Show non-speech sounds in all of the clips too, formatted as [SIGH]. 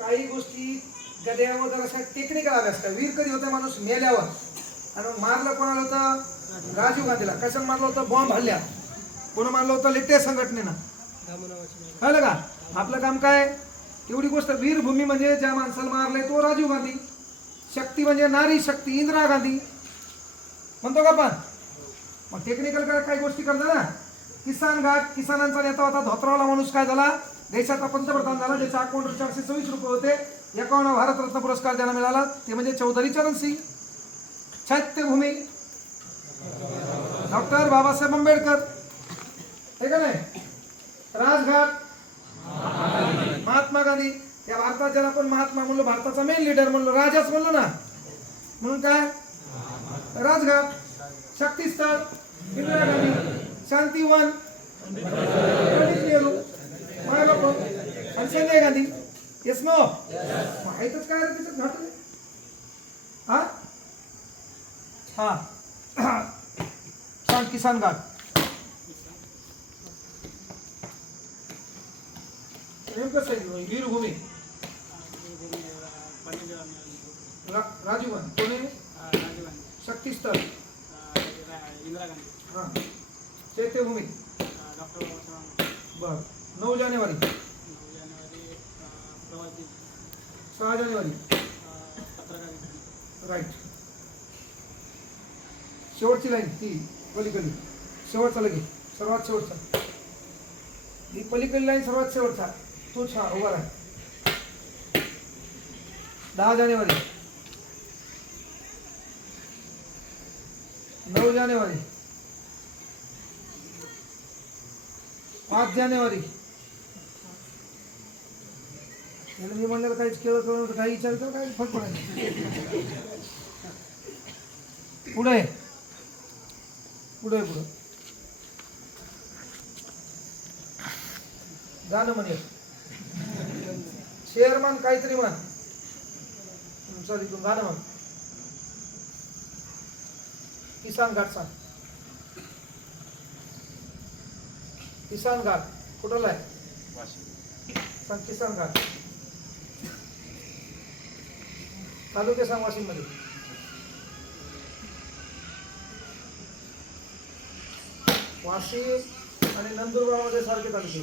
काही गोष्टी गद्यावर अशा टेक्निकल आल्या असतात वीर कधी होता माणूस मेल्यावर? आणि मारलं कोणाला होतं? राजीव गांधीला. कशाला मारलं होतं? बॉम्ब हल्ल्या. कोण मारलं होतं? लिट्टे संघटनेनं. कळलं का? आपलं काम काय? एवढी गोष्ट वीरभूमी म्हणजे ज्या माणसाला मारलंय तो राजीव गांधी. शक्ती म्हणजे नारी शक्ती इंदिरा गांधी. म्हणतो का पण मग टेक्निकल काय काही गोष्टी करता ना? किसान घाट किसानांचा नेता होता धोत्रावला माणूस काय झाला? देशाचा पंतप्रधान झाला ज्याच्या अकाउंट चारशे चोवीस रुपये होते. एकावन्न भारतरत्न पुरस्कार ज्यांना मिळाला. ते म्हणजे चौधरी चरण सिंग. चैत्यभूमी डॉक्टर बाबासाहेब आंबेडकर. हे का नाही? राजघाट. महात्मा गांधी. या भारतात ज्याला आपण महात्मा म्हणलो भारताचा मेन लीडर म्हणलो राजाच म्हणलो ना. म्हणून काय? राजघाट. शक्तीस्थळ. इंदिरा गांधी. शांतीवन पंडित नेहरू मायबाप आणि संजय गांधी येस नो माहीतच काय रे तिचं घाट हा हा सांग किसान घाट नेमकं सांगितलं वीरभूमी रा- राजीवन पुणे शक्तीस्थळ इंदिरा गांधी हा चैत्यभूमी डॉक्टर बाबासाहेब बर नऊ जानेवारी सहा जानेवारी. राईट शेवटची लाईन ती पलीकडली. शेवटचा लगे सर्वात शेवटचा. ही पलीकडली लाईन सर्वात शेवटचा. तो छान उभा राहा. दहा जानेवारी. नऊ जानेवारी. पाच जानेवारी. याला मी म्हणलं काहीच केलं कळलं काही विचारतो काही फरक पडायचं पुढे पुढे पुढे. जाणं म्हणे. शेअरमन काहीतरी म्हण. सॉरी तू गाणं म्हण. किसान घाट सांग. किसान घाट कुठला आहे? सांग किसान घाट. तालुके सांग वाशिममध्ये वाशिम आणि नंदुरबारमध्ये सारखे तालुके.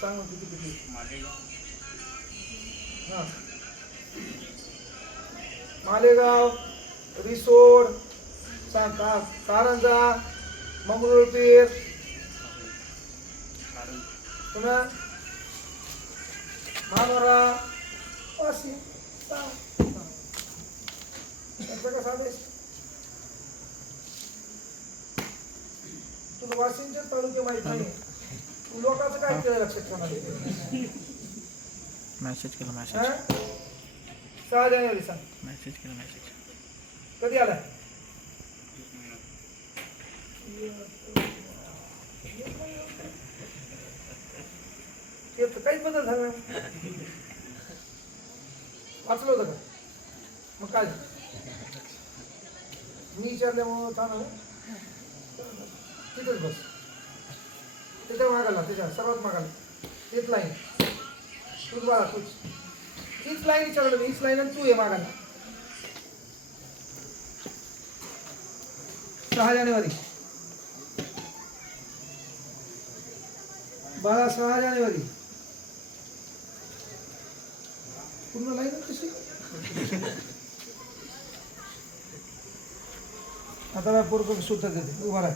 सांग किती किती? हा. मालेगाव रिसोड सांग का कारंजा मंगरुळपीर पुन्हा मानोरा वाशिम सांग. कसा आदेश तुला वाशिमचे तालुके माहीत नाही. तू लोकांचं काय केलं लक्षात ठेवणार मेसेज केला मेसेज? सहा जानेवारी सांग. मेसेज केला मेसेज कधी आला? ते तर काहीच बदल झाला. वाचलं होतं का? मग काय झालं? मी विचारल्यामुळं थांबा ना. तिथेच बस. त्याच्या मागाला त्याच्या सर्वात मागाला तेच लाईन तूच बाळा तूच. तीच लाईन विचारलं मी. हीच लाईन आणि तू ये मागाला सहा जानेवारी. बाळा सहा जानेवारी. पूर्ण लाईन कशी आता पूर्व सुद्धा देते उभा राह.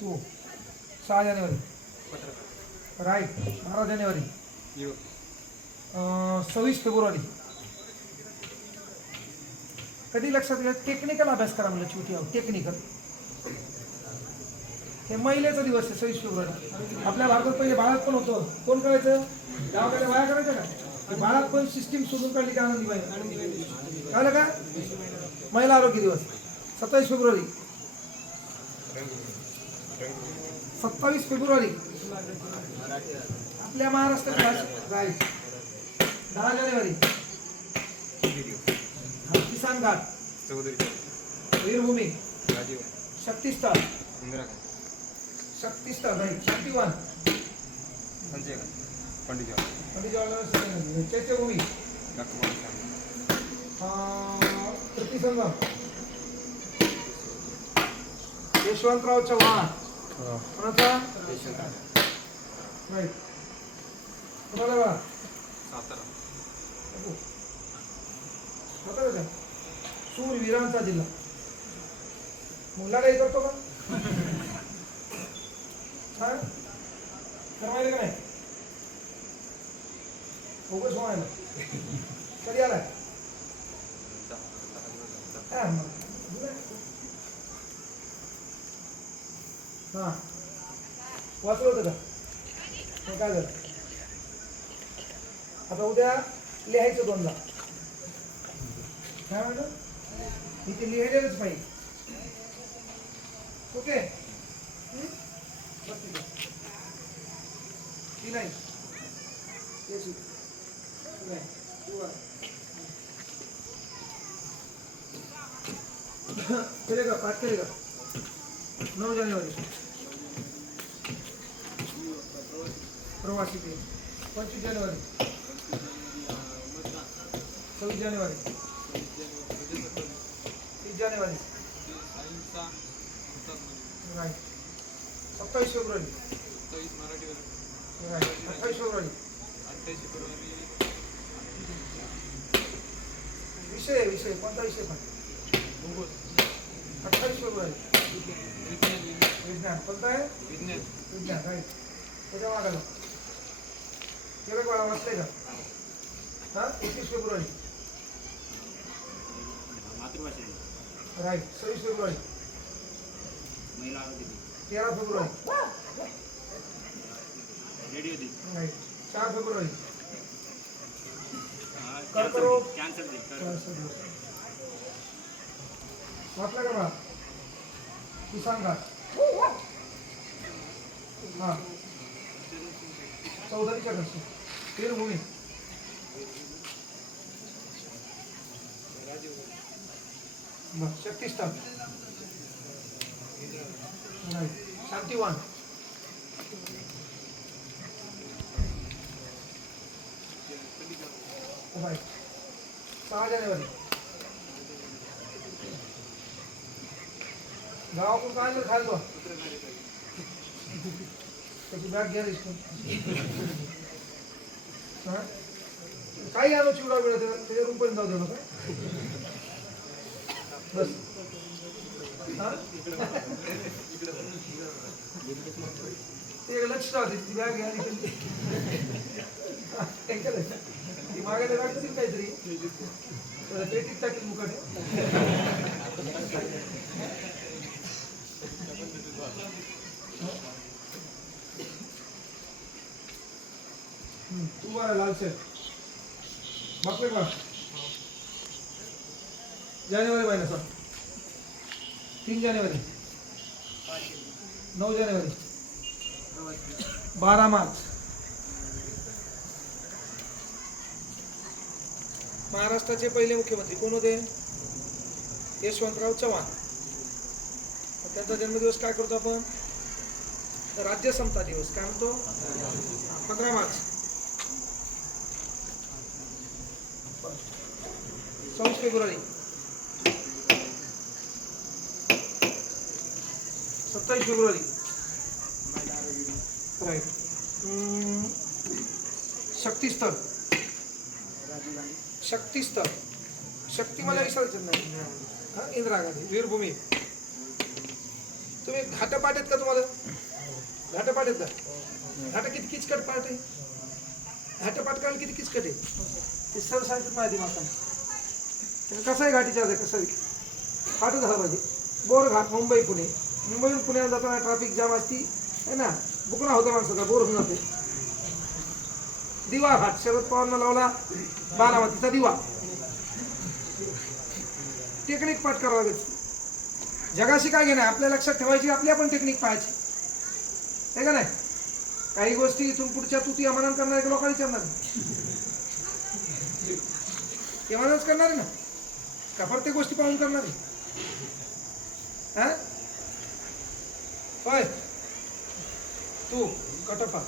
तू सहा जानेवारी. राईट बारा जानेवारी. सव्वीस फेब्रुवारी. कधी लक्षात घ्या टेक्निकल अभ्यास करा म्हणलं छोटी टेक्निकल हे महिलेचा दिवस आहे सव्वीस फेब्रुवारी. आपल्या भारतात पहिले बाळात पण होतं. कोण करायचं? गावाकडे बाया करायचं का? बाळात पण सिस्टीम शोधून काढली का आनंदीबाई. कळलं का? महिला आरोग्य दिवस सत्तावीस फेब्रुवारी. सत्तावीस फेब्रुवारी. आपल्या महाराष्ट्रात दहा जानेवारी. किसान घाट. चौधरी वीरभूमी. राजीव शक्तीस्थळ. शक्तीस्थळ राईट शक्तिवान. संजय पंडित जवाहर पंडित जवाहरलाल. चैत्यभूमी अं, प्रतिसंगम यशवंतराव चव्हाण. कोणाचा? राईट तुम्हाला बघा. सातारा. बघू. बघा का सूरवीरांचा जिल्हा. मुलगा काही करतो का? हा? नाही? उगाच व्हायला कधी आलाय? हा, मग. हा वाचलं होतं का मग काय झालं आता उद्या लिहायचं दोनदा. काय म्हणलं? इथे लिहिलेलंच पाहिजे. ओके हं? नाही तेच इथे. ती नाही. तू वर. केले का पाठ केले का नऊ जानेवारी। प्रवासी ते पंचवीस जानेवारी। सव्वीस जानेवारी। तीस जानेवारी। राईट सत्तावीस फेब्रुवारी। राईट अठ्ठावीस फेब्रुवारी। विषय विषय कोणता विषय पण? अठ्ठावीस फेब्रुवारी विज्ञान कोणता आहे. विज्ञान राईट त्याच्या मागायला केलं बाळा वाचले का हा एकवीस फेब्रुवारी. राईट सव्वीस फेब्रुवारी तेरा फेब्रुवारी राईट चार फेब्रुवारी. कर्करोग. वाटलं का बा? तू किसान घाट हा. चौधरीच्या घरची तीर्थभूमी बर शक्तिस्थान नाही शांतिवान. शांतीवान सहा जानेवारी. गावाकडून काय आणलं खायला त्याची बॅग घ्या काही आलो चिवडा वेळ त्याच्या रूम पर्यंत जाऊ दे नका बस. ते एक लक्ष राहते ती बॅग घ्या ती मागायला लागतील तरी काहीतरी. पेटीत टाकेल मुकडे हम्म, तू लाल बापरे का जानेवारी महिना सर. तीन जानेवारी. नऊ जानेवारी. बारा मार्च. महाराष्ट्राचे पहिले मुख्यमंत्री कोण होते? यशवंतराव चव्हाण. त्यांचा जन्मदिवस काय करतो आपण? राज्य समता दिवस. काय म्हणतो? पंधरा मार्च. सव्वीस फेब्रुवारी. सत्तावीस फेब्रुवारी. राईट शक्तीस्थळ. शक्तीस्थळ. शक्ती मला विसरायचं नाही. इंदिरा गांधी वीरभूमी. तुम्ही घाटपाट आहेत का तुम्हाला? घाटपाट आहेत का? घाटा किती किचकट पाठ आहे. घाटपाट करायला किती किचकट आहे? ते सर सांगतात माहिती माता कसं आहे घाटीच्या आहे कसं आहे? पाठ झाला पाहिजे. बोरघाट मुंबई पुणे. मुंबईहून पुण्याला जाताना ट्रॅफिक जाम असती है ना? बुकणा होतं माणसाचा बोर होऊन जाते. दिवा घाट. शरद पवारनं लावला बारामतीचा दिवा. टेक्निक पाठ करावा लागेल. जगाशी काय घेणं आपल्या लक्षात ठेवायची आपली आपण टेक्निक पाहायची. आहे का नाही? काही गोष्टी इथून पुढच्या तू ती अमानन करणार आहे लोकांनी विचारणार ते अमानच करणार आहे ना? का प्रत्येक गोष्टी पाहून करणार आहे? हा? होय. तू कटपा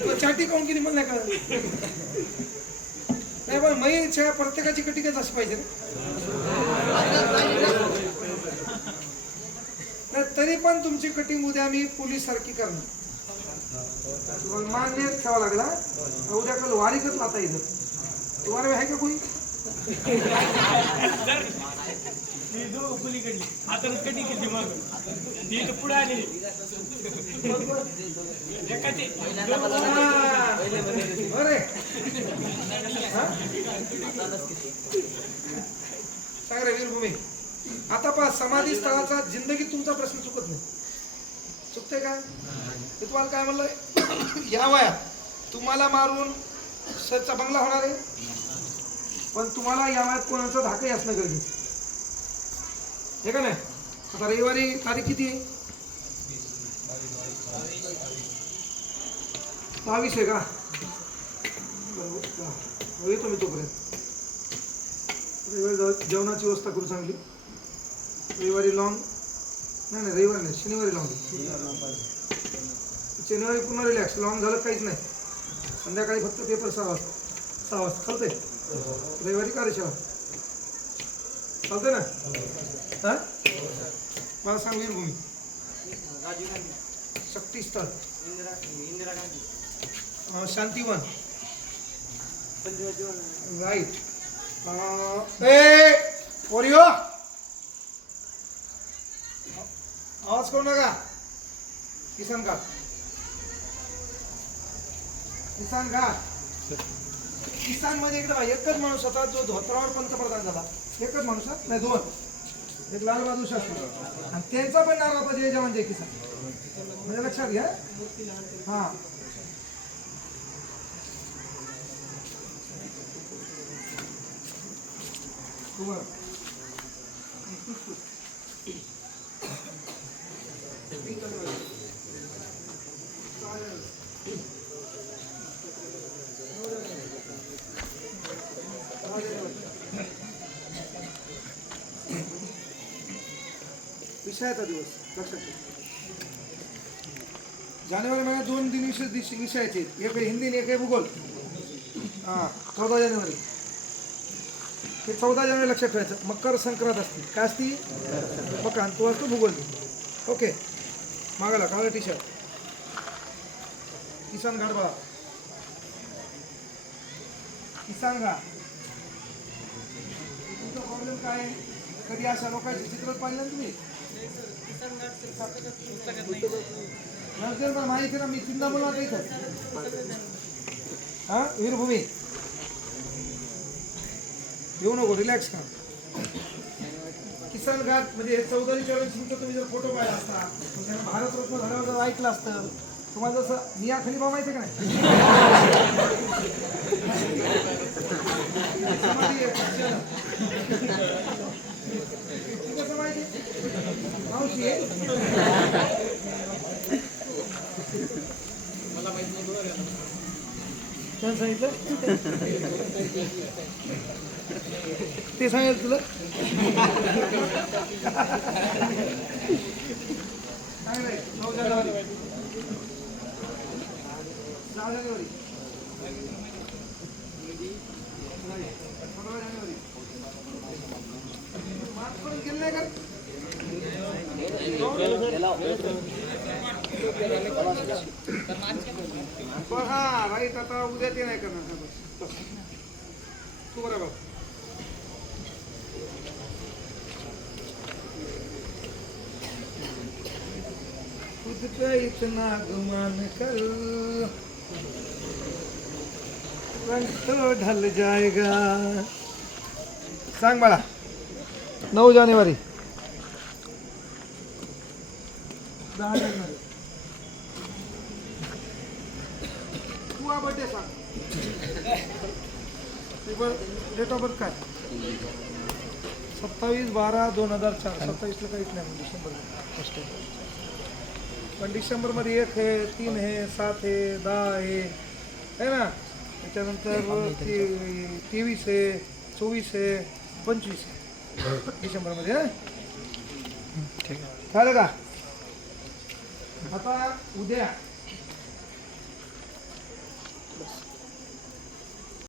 तू चाटी काऊन केली मला नाही कळलं. नाही पण मईच्या प्रत्येकाची कटिकच असं पाहिजे ना. तरी पण तुमची कटिंग उद्या मी पोलीस सारखी करणार. मान्य ठेवा लागला. उद्या काल वारीकच लाता येईल तुम्हाला आहे का कोणी? मी दोघं पलीकडली आता कटी केली मग ती इथं पुढे आली एकाची सांग रे वीरभूमी आता पहा समाधी स्थळाचा जिंदगी तुमचा प्रश्न चुकत नाही. चुकते का? ते तुम्हाला काय म्हणलं? या वयात तुम्हाला मारून सचा बंगला होणार आहे. पण तुम्हाला या वयात कोणाचा धाकही असणं गरजेचं हे का नाही? आता रविवारी तारीख किती आहे? बावीस आहे का? येतो मी तोपर्यंत. रविवारी जाऊ- जेवणाची व्यवस्था करू चांगली रविवारी लावून नाही नाही रविवारी नाही शनिवारी लावून शनिवारी पूर्ण रिलॅक्स लावून झालं काहीच नाही. संध्याकाळी फक्त पेपर सहा वाजता सहा वाजता. चालतंय. रविवारी कार्यशाळा. चालतंय ना? हा? मला सांग वीरभूमी. राजीव गांधी शक्तीस्थळ. इंदिरा इंदिरा गांधी शांतीवन. शांतिवन राईट ए पोरियो आवाज करू नका. किसान का? किसान घाट किसानमध्ये एकदा एकच माणूस होता जो धोत्रावर पंतप्रधान झाला. एकच माणूस हा? नाही दोन. एक लाल बहादूर शास्त्री. आणि त्यांचा पण नाव पाहिजे जवान जय म्हणजे लक्षात घ्या. हा. बरं विषयाचा दिवस. लक्षात ठेवा. जानेवारी महिन्यात दोन दिन विषय दिवशी विषय आहेत. एक आहे हिंदी आणि एक आहे भूगोल. हां चौदा जानेवारी. हे चौदा जानेवारी लक्षात ठेवायचं. मकर संक्रांत असते. काय असती? मकान. तो असतो भूगोल. ओके. मागाला काळं टी शर्ट किसान गाडबा किसान घाट. तुमचा प्रॉब्लेम काय? कधी अशा लोकांचे चित्र पाहिलं ना तुम्ही? नंतर मला माहिती ना मी चिंता बोलवा इथं हा वीरभूमी. येऊ नको रिलॅक्स का किसान घाट म्हणजे चौदारीच्या वेळेस तुमचा तुम्ही जर फोटो पाहिला असता तर त्यानं भारतरत्न झाल्यावर जर ऐकलं असतं तुम्हाला जसं मिया खलिफा माहिती आहे का नाही [LAUGHS] समाधी आहे, खुर्चीनं. तू कसं माहिती मावशी सांगितलं ते सांगेल तुला चांगलंय. नऊ जानेवारी दहा जानेवारी पंधरा जानेवारी मार्च पर्यंत गेलं नाही का बरं, हा राईट आता उद्या ते नाही करणार हा, बस. बस. तू बरोबर पे इतना गुमान कर। रंग तो ढल जाएगा। सांग मला नऊ जानेवारी। दहा जानेवारी तू बर्थडे सांग डेट ऑफ बर्थ काय? सत्तावीस बारा दोन हजार चार. सत्तावीसला काहीच नाही म्हणजे फर्स्ट पण डिसेंबरमध्ये एक आहे तीन आहे सात आहे दहा आहे है ना? त्याच्यानंतर ते- तेवीस आहे चोवीस आहे पंचवीस आहे डिसेंबरमध्ये? ठीक आहे. कळलं का? आता उद्या